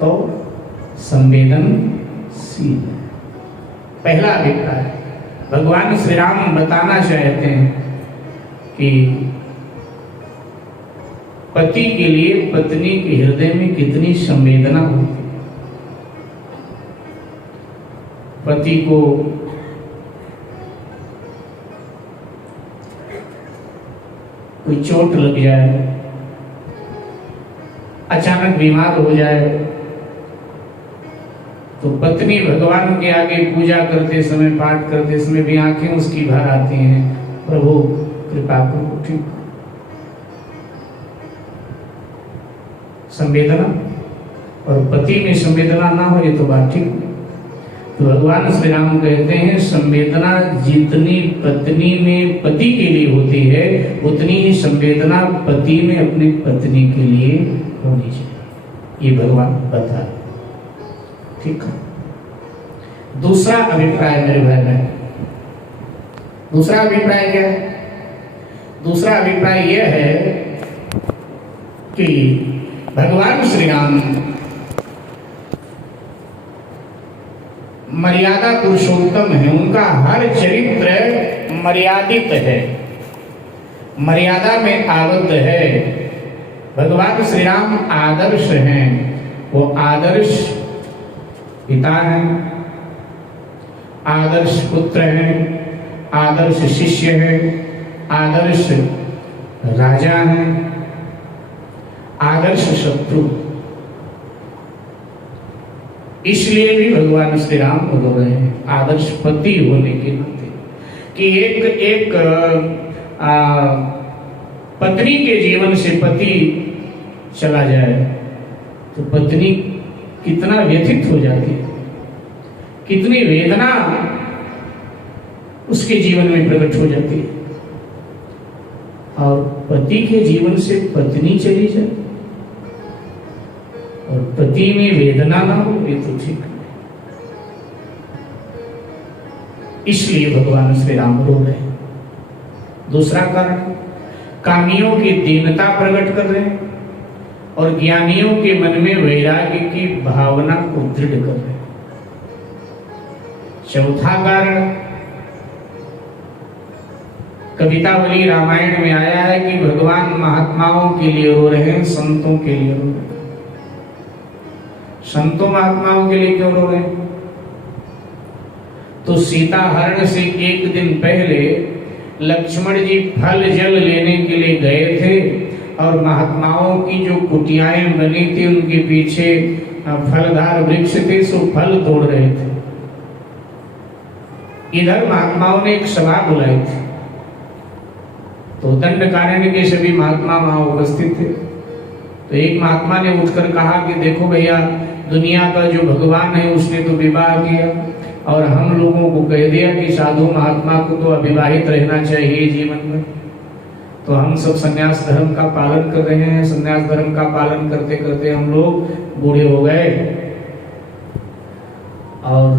तो संवेदनशील। पहला अभिप्राय, भगवान श्री राम बताना चाहते हैं कि पति के लिए पत्नी के हृदय में कितनी संवेदना होती है। पति को कोई चोट लग जाए, अचानक बीमार हो जाए, तो पत्नी भगवान के आगे पूजा करते समय, पाठ करते समय भी आंखें उसकी भर आती हैं, प्रभु कृपा करो, ठीक। संवेदना, और पति में संवेदना ना हो ये तो बात ठीक नहीं। तो भगवान श्री राम कहते हैं संवेदना जितनी पत्नी में पति के लिए होती है उतनी ही संवेदना पति में अपनी पत्नी के लिए होनी चाहिए, ये भगवान बता रहे। ठीक है। दूसरा अभिप्राय मेरे भाई बहन, दूसरा अभिप्राय क्या है? दूसरा अभिप्राय यह है कि भगवान श्री राम मर्यादा पुरुषोत्तम है, उनका हर चरित्र मर्यादित है, मर्यादा में आबद्ध है। भगवान श्री राम आदर्श हैं, वो आदर्श पिता हैं, आदर्श पुत्र हैं, आदर्श शिष्य हैं, आदर्श राजा हैं, आदर्श शत्रु। इसलिए भी भगवान श्री राम बोल रहे हैं आदर्श पति होने के नाते कि एक पत्नी के जीवन से पति चला जाए तो पत्नी कितना व्यथित हो जाती है, कितनी वेदना उसके जीवन में प्रकट हो जाती है। और पति के जीवन से पत्नी चली जाए और पति में वेदना ना हो ये तो ठीक नहीं। इसलिए भगवान श्री राम रो रहे हैं। दूसरा कारण, कामियों की दीनता प्रकट कर रहे हैं और ज्ञानियों के मन में वैराग्य की भावना को दृढ़ कर रहे हैं। चौथा कारण, कवितावली रामायण में आया है कि भगवान महात्माओं के लिए रो रहे हैं, संतों के लिए रो रहे हैं। संतों महात्माओं के लिए क्यों रो रहे हैं? तो सीता हरण से एक दिन पहले लक्ष्मण जी फल जल लेने के लिए गए थे और महात्माओं की जो कुटियाएं बनी थी उनके पीछे फलदार वृक्ष थे, सो फल तोड़ रहे थे। इधर महात्माओं ने एक सभा बुलाई थी तो दंडकारण्य के सभी महात्मा वहां उपस्थित थे। तो एक महात्मा ने उठकर कहा कि देखो भैया, दुनिया का जो भगवान है उसने तो विवाह किया और हम लोगों को कह दिया कि साधु महात्मा को तो अविवाहित रहना चाहिए जीवन में। तो हम सब संन्यास धर्म का पालन कर रहे हैं, संन्यास धर्म का पालन करते करते हम लोग बूढ़े हो गए और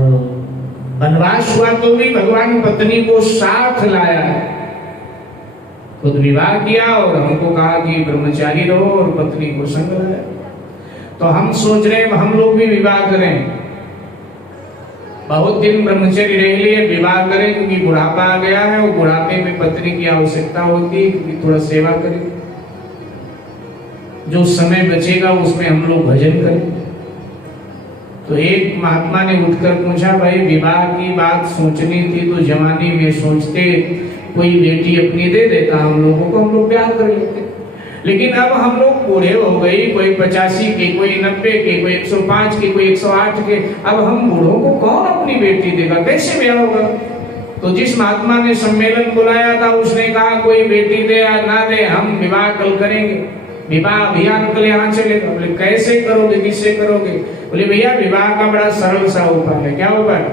वनवास हुआ तो भी भगवान पत्नी को साथ लाया, खुद विवाह किया और हमको कहा कि ब्रह्मचारी रहो और पत्नी को संग लाया। तो हम सोच रहे हैं हम लोग भी विवाह करें, बहुत दिन ब्रह्मचर्य रह लिए, विवाह करें क्योंकि बुढ़ापा आ गया है और बुढ़ापे में पत्नी की आवश्यकता होती है क्योंकि थोड़ा सेवा करें, जो समय बचेगा उसमें हम लोग भजन करें। तो एक महात्मा ने उठकर पूछा, भाई विवाह की बात सोचनी थी तो जवानी में सोचते, कोई बेटी अपनी दे देता हम लोगों को, हम लोग ब्याह कर लेते। लेकिन अब हम लोग बूढ़े हो गए, कोई 85 के, कोई 90 के, कोई 105 के, कोई 108 के, अब हम बूढ़ों को कौन अपनी बेटी देगा, कैसे ब्याह होगा? तो जिस महात्मा ने सम्मेलन बुलाया था उसने कहा कोई बेटी दे या ना दे, हम विवाह कल करेंगे, विवाह अभियान कल यहाँ चलेगा। बोले कैसे करोगे, किससे करोगे? बोले भैया विवाह का बड़ा सरल सा उपाय है। क्या उपाय?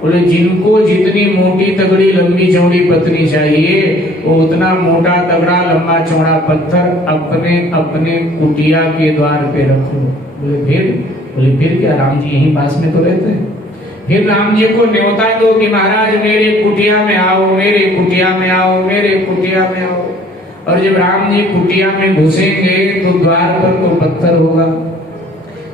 बोले जिनको जितनी मोटी तगड़ी लंबी चौड़ी पत्नी चाहिए वो उतना मोटा तगड़ा लंबा चौड़ा पत्थर अपने अपने कुटिया के द्वार पे रखो। बोले फिर क्या, राम जी यहीं पास में तो रहते हैं। फिर राम जी को न्योता दो कि महाराज मेरे कुटिया में आओ, मेरे कुटिया में आओ, मेरे कुटिया में आओ। और जब राम जी कुटिया में घुसेंगे तो द्वार पर तो पत्थर होगा,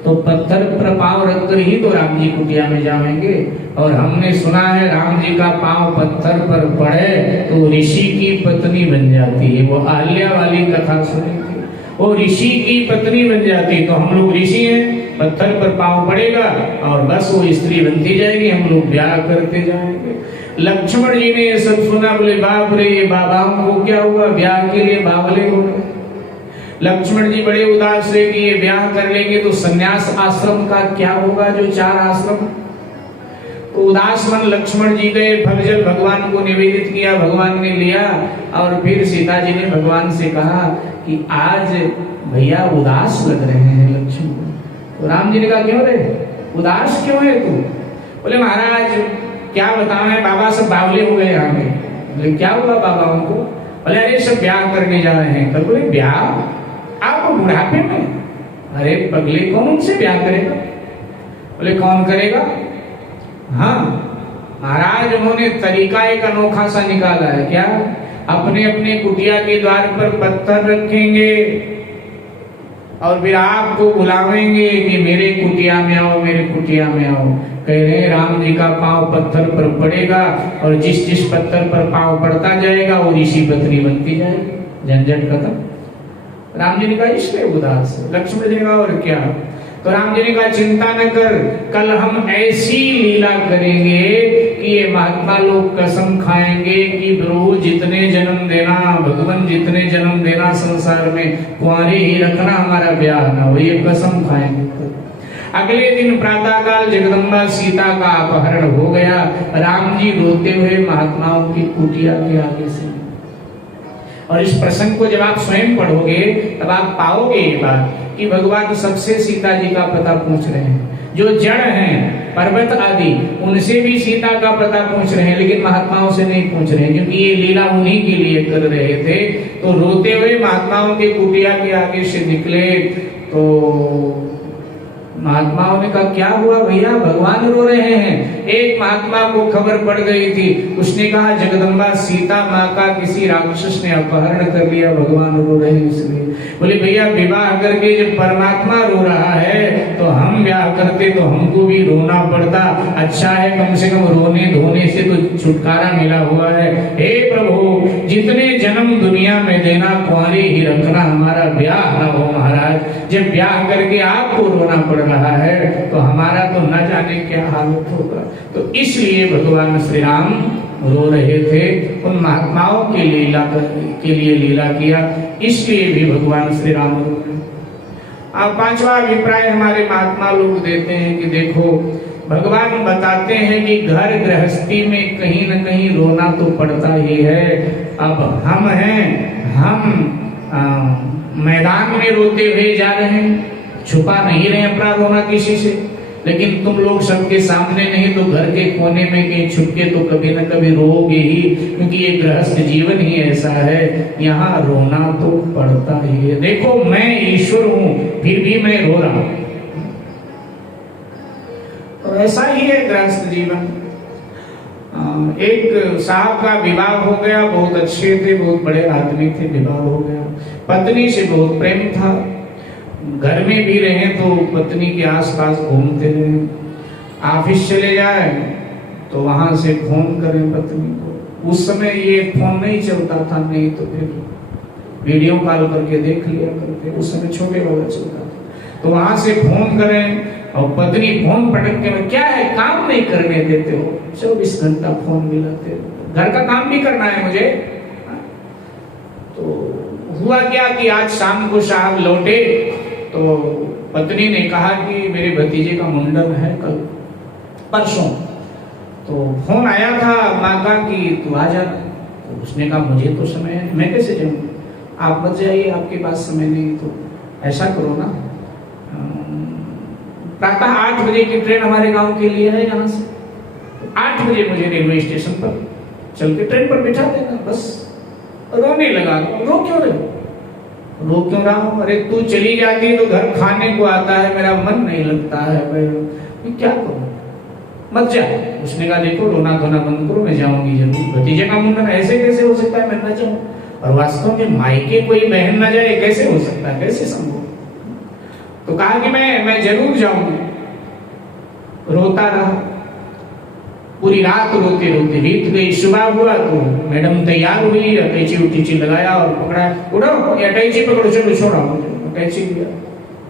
तो पत्थर पर पांव रखकर ही तो राम जी कुटिया में जाएंगे। और हमने सुना है राम जी का पांव पत्थर पर पड़े तो ऋषि की पत्नी बन जाती है। वो अहल्या वाली कथा सुनी थी, वो ऋषि की पत्नी बन जाती। तो हम लोग ऋषि हैं, पत्थर पर पांव पड़ेगा और बस वो स्त्री बनती जाएगी, हम लोग ब्याह करते जाएंगे। लक्ष्मण जी ने ये सब सुना, बोले बाप रे ये बाबाओं को क्या हुआ, ब्याह के लिए बावले हो गए। लक्ष्मण जी बड़े उदास हुए कि ये ब्याह कर लेंगे तो सन्यास आश्रम का क्या होगा, जो 4 आश्रम। तो उदास मन लक्ष्मण जी गए, फल जल भगवान को निवेदित किया, भगवान ने लिया। और फिर सीता जी ने भगवान से कहा कि आज भैया उदास लग रहे हैं लक्ष्मण। तो राम जी ने कहा क्यों रे, उदास क्यों है तू? बोले महाराज क्या बताएं, बाबा सब बावले हो गए यहाँ पे। बोले क्या हुआ बाबाओं को? बोले अरे सब ब्याह करने जा रहे हैं। तो बोले ब्याह आप बुढ़ापे में? अरे पगले कौन उनसे ब्याह करेगा? बोले कौन करेगा? हाँ महाराज उन्होंने तरीका एक अनोखा सा निकाला है। क्या? अपने अपने कुटिया के द्वार पर पत्थर रखेंगे और फिर आपको बुलावेंगे कि मेरे कुटिया में आओ, मेरे कुटिया में आओ। कह रहे हैं राम जी का पांव पत्थर पर पड़ेगा और जिस जिस पत्थर पर पांव पड़ता जाएगा वो ऋषि पत्नी बनती जाएगी, झंझट खत्म। राम जी ने कहा इसलिए उदास। लक्ष्मण जी ने कहा और क्या? तो राम जी ने कहा चिंता न कर, कल हम ऐसी लीला करेंगे कि ये महात्मा लोग कसम खाएंगे कि प्रभु जितने जन्म देना, भगवान जितने जन्म देना संसार में कुंवारे ही रखना, हमारा ब्याह ना हो, ये कसम खाएंगे। अगले दिन प्रातः काल जगदम्बा सीता का अपहरण हो गया। राम जी रोते हुए महात्माओं की कुटिया के आगे से। और इस प्रसंग को जब आप स्वयं पढ़ोगे तब आप पाओगे ये बात कि भगवान सबसे सीता जी का पता पूछ रहे हैं। जो जड़ हैं पर्वत आदि उनसे भी सीता का पता पूछ रहे हैं, लेकिन महात्माओं से नहीं पूछ रहे हैं, क्योंकि ये लीला उन्हीं के लिए कर रहे थे। तो रोते हुए महात्माओं के कुटिया के आगे से निकले। तो महात्माओं ने कहा क्या हुआ भैया, भगवान रो रहे हैं। एक महात्मा को खबर पड़ गई थी, उसने कहा जगदम्बा सीता माँ का किसी राक्षस ने अपहरण कर लिया, भगवान रो रहे हैं इसलिए। बोले भैया विवाह करके जब परमात्मा रो रहा है तो हम ब्याह करते तो हमको भी रोना पड़ता। अच्छा है कम से कम रोने धोने से तो छुटकारा मिला हुआ है। हे प्रभु जितने जन्म दुनिया में देना कुंवारे ही रखना, हमारा ब्याह न हो महाराज। जब ब्याह करके आपको रोना पड़ रहा है तो हमारा तो न जाने क्या हालत होगा। तो इसलिए भगवान श्री राम रो रहे थे, उन महात्माओं के लिए लीला किया, इसलिए भी भगवान श्री राम रो रहे। अब 5वां अभिप्राय हमारे महात्मा लोग देते हैं कि देखो भगवान बताते हैं कि घर गृहस्थी में कहीं न कहीं रोना तो पड़ता ही है। अब हम हैं, हम मैदान में रोते हुए जा रहे हैं, छुपा नहीं रहे अपना रोना किसी से, लेकिन तुम लोग सबके सामने नहीं तो घर के कोने में कहीं छुप के तो कभी न कभी रोओगे ही, क्योंकि ये गृहस्थ जीवन ही ऐसा है, यहाँ रोना तो पड़ता ही है। देखो मैं ईश्वर हूँ फिर भी मैं रो रहा हूँ, तो ऐसा ही है गृहस्थ जीवन। एक साहब का विवाह हो गया, बहुत अच्छे थे, बहुत बड़े आदमी थे, विवाह हो गया, पत्नी से बहुत प्रेम था, घर में भी रहे तो पत्नी के आसपास घूमते रहे, ऑफिस चले जाए तो वहां से फोन करें पत्नी को। उस समय ये फोन नहीं चलता था, नहीं तो फिर वीडियो कॉल करके देख लिया करते, उस समय छोटे वाला चलता था, तो वहां से फोन करें और पत्नी फोन पटक के में क्या है काम नहीं करने देते हो, 24 घंटा फोन मिलाते हो, घर का काम भी करना है मुझे। तो हुआ क्या कि आज शाम को साहब लौटे तो पत्नी ने कहा कि मेरे भतीजे का मुंडन है कल परसों, तो फोन आया था माँ का कि तू आ जा। तो उसने कहा मुझे तो समय है, मैं कैसे जाऊँ, आप मत जाइए, आपके पास समय नहीं। तो ऐसा करो ना, प्रातः 8 बजे की ट्रेन हमारे गांव के लिए है, यहाँ से 8 बजे मुझे रेलवे स्टेशन पर चल के ट्रेन पर बिठा देना। बस रोने लगा, रो क्यों रहे, रो क्यों रहा हूँ, अरे तू चली जाती तो घर खाने को आता है, मेरा मन नहीं लगता है, मैं क्या करूँ, मत जा। उसने कहा देखो रोना धोना बंद करो, मैं जाऊंगी जरूर, भतीजे का मुंडन ऐसे कैसे हो सकता है मैं न जाऊँ, और वास्तव में मायके कोई बहन न जाए कैसे हो सकता है, कैसे संभव। तो कहा कि मैं जरूर जाऊंगा। रोता रहा, पूरी रात रोते रोते बीत गई। सुबह हुआ तो मैडम तैयार हुई, अटैची उटैची लगाया और पकड़ा, उठो अटैची पकड़ो, चलो छोड़ा। अटैची लिया,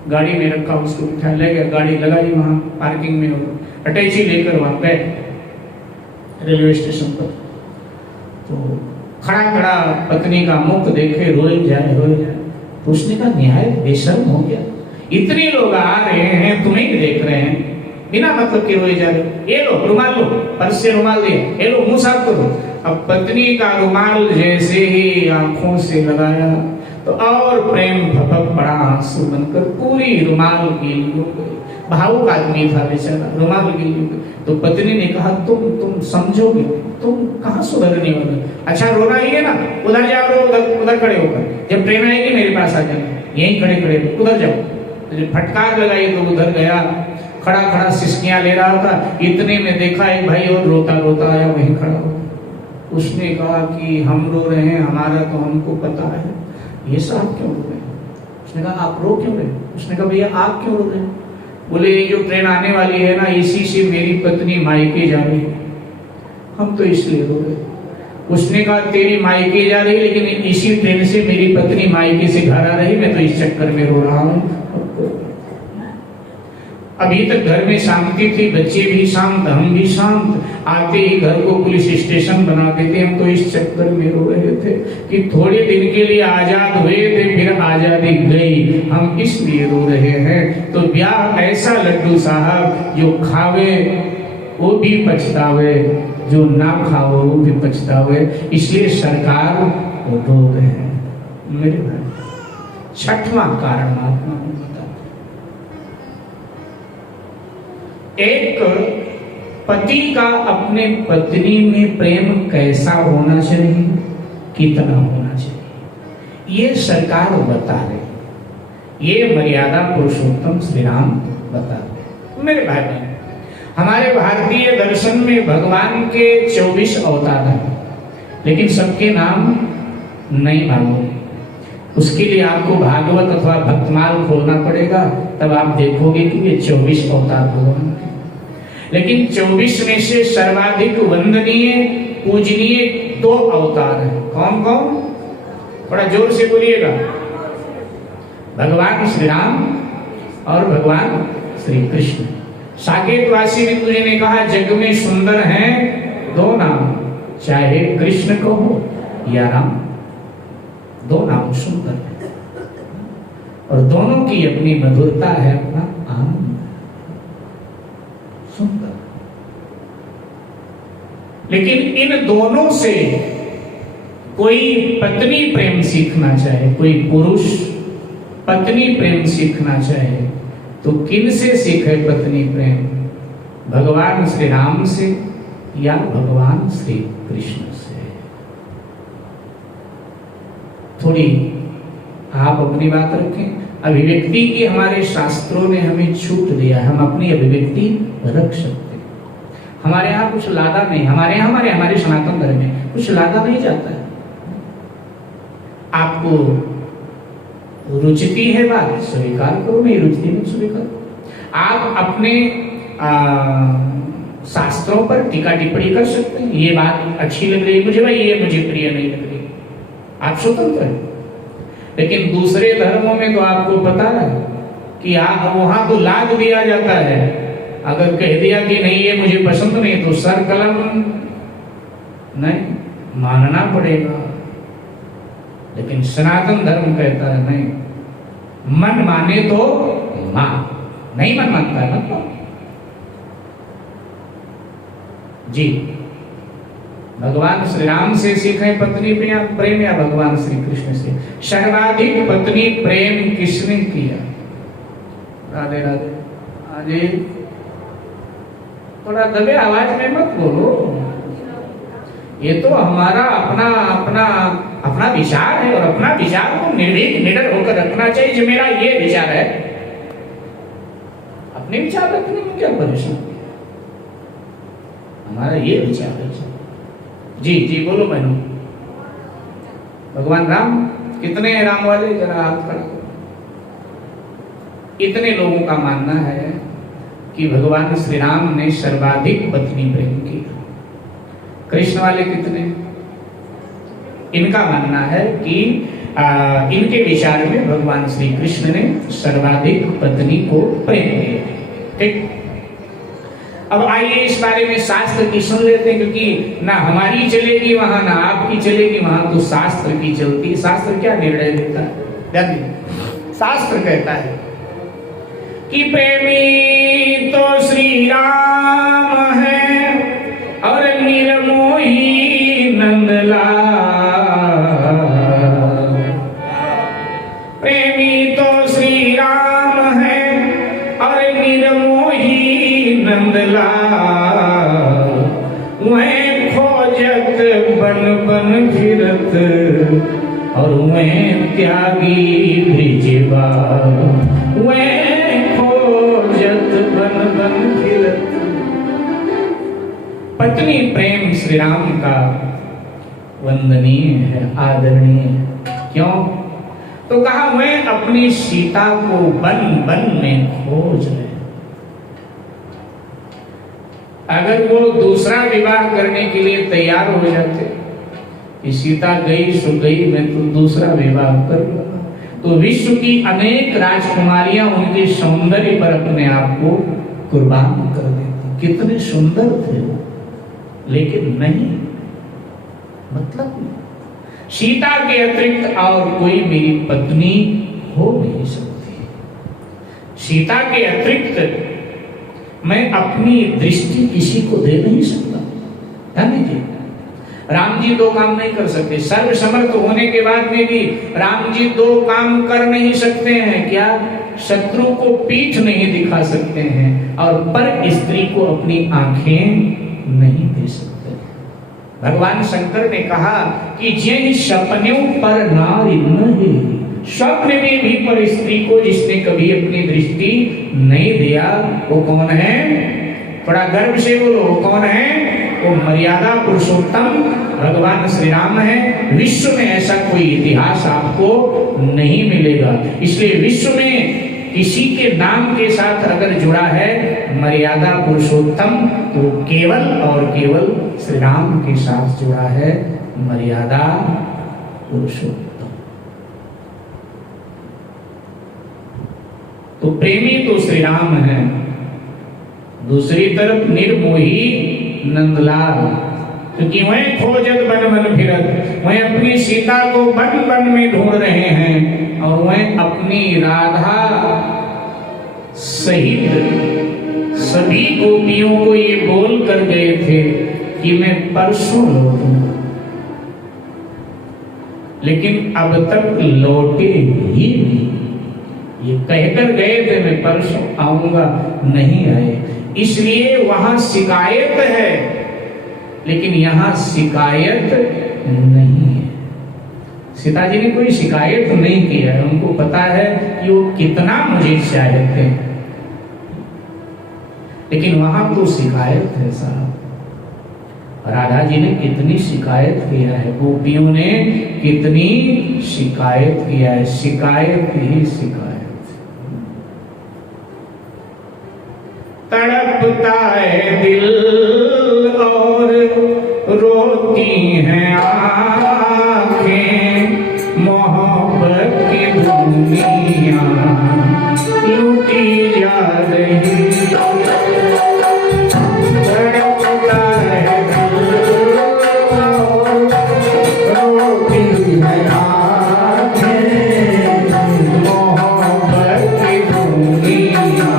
गाड़ी में रखा, उसको बिठा ले गया, गाड़ी लगाई वहां पार्किंग में, अटैची लेकर वहां गए रेलवे स्टेशन पर। तो खड़ा खड़ा पत्नी का मुख देखे रोए जाए। तो उसने कहा न्याय बेशर्म हो गया, इतने लोग आ रहे हैं, तुम्हें ही देख रहे हैं, बिना मतलब के रोए जा रहे। ये लो रुमाल, लो पर्स से रुमाल दिया, ये लो मुंह साफ करो। अब पत्नी का रुमाल जैसे ही आंखों से लगाया तो और प्रेम भपक पड़ा, आंसू बनकर पूरी रुमाल गीली हो गई। भावुक आदमी था बेचारा, रुमाल गीली हो गई। तो पत्नी ने कहा तुम समझोगे, तुम कहाँ सुधरने वाले? अच्छा रोना ही है ना, उधर जाओ, उधर खड़े होकर, जब ट्रेन आएगी मेरे पास आ जाना, यहीं खड़े खड़े उधर जाओ। तो फटकार लगाई तो उधर गया, खड़ा खड़ा सिसकियां ले रहा था। इतने में देखा एक भाई और रोता रोता आया, वहीं खड़ा हो। उसने कहा कि हम रो रहे हैं, हमारा तो हमको पता है, ये साहब क्यों रो रहे हैं? उसने कहा आप रो क्यों रहे? उसने कहा भैया आप क्यों रो रहे हैं? बोले ये जो ट्रेन आने वाली है ना, इसी से मेरी पत्नी मायके जा रही है, हम तो इसलिए रो रहे। उसने कहा तेरी मायके जा रही, लेकिन इसी ट्रेन से मेरी पत्नी मायके से घर आ रही, मैं तो इस चक्कर में रो रहा हूँ। अभी तक घर में शांति थी, बच्चे भी शांत, हम भी शांत, आते ही घर को पुलिस स्टेशन बना देते। हम तो इस चक्कर में रो रहे थे कि थोड़े दिन के लिए आजाद हुए थे, फिर आजादी गई, हम इसलिए रो रहे हैं। तो ब्याह ऐसा लड्डू साहब, जो खावे वो भी पछतावे, जो ना खाओ वो भी पछतावे, इसलिए सरकार रो रहे हैं। मेरे भाई छठवां कारण महात्मा एक पति का अपने पत्नी में प्रेम कैसा होना चाहिए, कितना होना चाहिए, ये सरकार बता रहे, ये मर्यादा पुरुषोत्तम श्री राम बता रहे। मेरे भाई बहन, हमारे भारतीय दर्शन में भगवान के 24 अवतार हैं, लेकिन सबके नाम नहीं मालूम। उसके लिए आपको भागवत अथवा भक्तमाल खोलना पड़ेगा, तब आप देखोगे कि ये 24 अवतार भगवान के। लेकिन 24 में से सर्वाधिक वंदनीय पूजनीय 2 अवतार हैं। कौन कौन? थोड़ा जोर से बोलिएगा। भगवान श्री राम और भगवान श्री कृष्ण। साकेतवासी बिंदु जी ने कहा जग में सुंदर हैं 2 नाम, चाहे कृष्ण को हो या राम, 2 नाम सुंदर है और दोनों की अपनी मधुरता है, अपना आनंद सुंदर। लेकिन इन दोनों से कोई पत्नी प्रेम सीखना चाहे, कोई पुरुष पत्नी प्रेम सीखना चाहे, तो किन से सीखे पत्नी प्रेम? भगवान श्री राम से या भगवान श्री कृष्ण से? थोड़ी आप अपनी बात रखें। अभिव्यक्ति की हमारे शास्त्रों ने हमें छूट दिया, हम अपनी अभिव्यक्ति रख सकते हैं। हमारे यहाँ कुछ लादा नहीं, हमारे सनातन धर्म में कुछ लादा नहीं जाता है। आपको रुचती है बात, स्वीकार करो, नहीं रुचती नहीं स्वीकार। आप अपने शास्त्रों पर टीका टिप्पणी कर सकते हैं, ये बात अच्छी लग रही है मुझे, भाई ये मुझे प्रिय नहीं लग रही, आप स्वतंत्र हैं। लेकिन दूसरे धर्मों में तो आपको पता है कि वहां तो लाद दिया जाता है। अगर कह दिया कि नहीं ये मुझे पसंद नहीं, तो सर कलम नहीं मानना पड़ेगा। लेकिन सनातन धर्म कहता है नहीं, मन माने तो मान, नहीं मन मानता है मतलब जी। भगवान श्री राम से सीखें पत्नी प्रेम या भगवान श्री कृष्ण से? सर्वाधिक पत्नी प्रेम किसने किया? राधे राधे। आजे थोड़ा दबे आवाज में मत बोलो, ये तो हमारा अपना विचार है और अपना विचार को निर्भीक निडर होकर रखना चाहिए। जो मेरा ये विचार है, अपने विचार रखने में क्या परेशानी? हमारा ये विचार है जी। जी बोलो बहनों। भगवान राम कितने हैं? राम वाले जरा हाथ खड़ा। इतने लोगों का मानना है कि भगवान श्री राम ने सर्वाधिक पत्नी प्रेम किया। कृष्ण वाले कितने? इनका मानना है कि इनके विचार में भगवान श्री कृष्ण ने सर्वाधिक पत्नी को प्रेम किया। ठीक, अब आइए इस बारे में शास्त्र की सुन लेते हैं, क्योंकि ना हमारी चलेगी वहां ना आपकी चलेगी वहां, तो शास्त्र की चलती। शास्त्र क्या निर्णय देता है? ध्यान, शास्त्र कहता है कि प्रेमी तो श्री राम है और निर्मोही नंदलाल। प्रेमी तो श्री राम है और निर्मोही नंदलाल। वह खोजत बन बन फिरत और वह त्यागी ब्रिजबाल। वह खोजत बन बन फिरत। पत्नी प्रेम श्री राम का वंदनीय है, आदरणीय है। क्यों? तो कहा वह अपनी सीता को बन बन में खोज रहे। अगर वो दूसरा विवाह करने के लिए तैयार हो जाते कि सीता गई सो गई, मैं तो दूसरा विवाह कर लूंगा, तो विश्व की अनेक राजकुमारियां उनके सौंदर्य पर अपने आप को कुर्बान कर देती। कितने सुंदर थे, लेकिन नहीं, मतलब नहीं। सीता के अतिरिक्त और कोई मेरी पत्नी हो नहीं सकती। सीता के अतिरिक्त मैं अपनी दृष्टि किसी को दे नहीं सकता। ध्यान दीजिए, राम जी दो काम नहीं कर सकते। सर्वसमर्थ होने के बाद में भी राम जी दो काम कर नहीं सकते हैं। क्या? शत्रु को पीठ नहीं दिखा सकते हैं और पर स्त्री को अपनी आंखें नहीं दे सकते। भगवान शंकर ने कहा कि जिन सपनों पर नारी नहीं, स्वप्न में भी पर स्त्री को जिसने कभी अपनी दृष्टि नहीं दिया, वो कौन है? थोड़ा गर्व से बोलो, वो कौन है? वो मर्यादा पुरुषोत्तम भगवान श्री राम है। विश्व में ऐसा कोई इतिहास आपको नहीं मिलेगा। इसलिए विश्व में किसी के नाम के साथ अगर जुड़ा है मर्यादा पुरुषोत्तम, तो केवल और केवल श्री राम के साथ जुड़ा है मर्यादा पुरुषोत्तम। तो प्रेमी तो श्री राम है, दूसरी तरफ निर्मोही नंदलाल, क्योंकि वह खोजत बन बन फिरत, वह अपनी सीता को बन बन में ढूंढ रहे हैं और वह अपनी राधा सहित सभी गोपियों को ये बोल कर गए थे कि मैं परसों लौटूंगा, लेकिन अब तक लौटे ही नहीं। ये कहकर गए थे मैं परसों आऊंगा, नहीं आए। इसलिए वहां शिकायत है, लेकिन यहां शिकायत नहीं है। सीता जी ने कोई शिकायत नहीं की है। उनको पता है कि वो कितना मुझे चाहते हैं, लेकिन वहां तो शिकायत है साहब। राधा जी ने कितनी शिकायत किया है, गोपियों ने कितनी शिकायत किया है। शिकायत ही शिकायत। तड़पता है दिल और रोती हैं आँखें, मोहब्बत की दुनिया लूटी जा रही। तड़पता है दिल और रोती हैं आँखें, मोहब्बत की दुनिया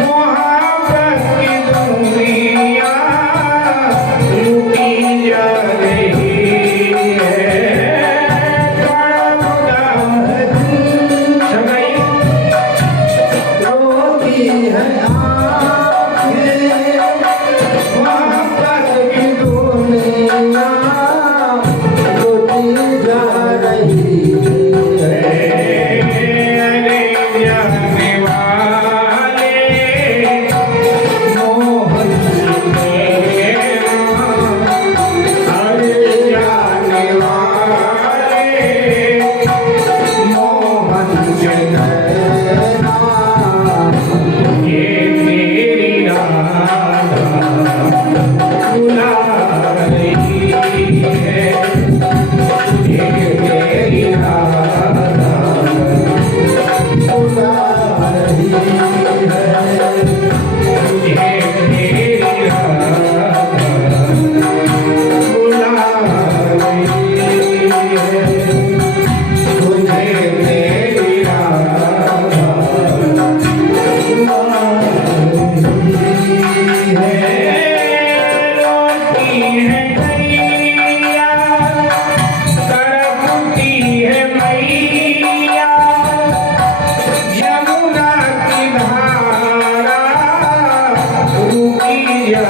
मोहब्बत मैया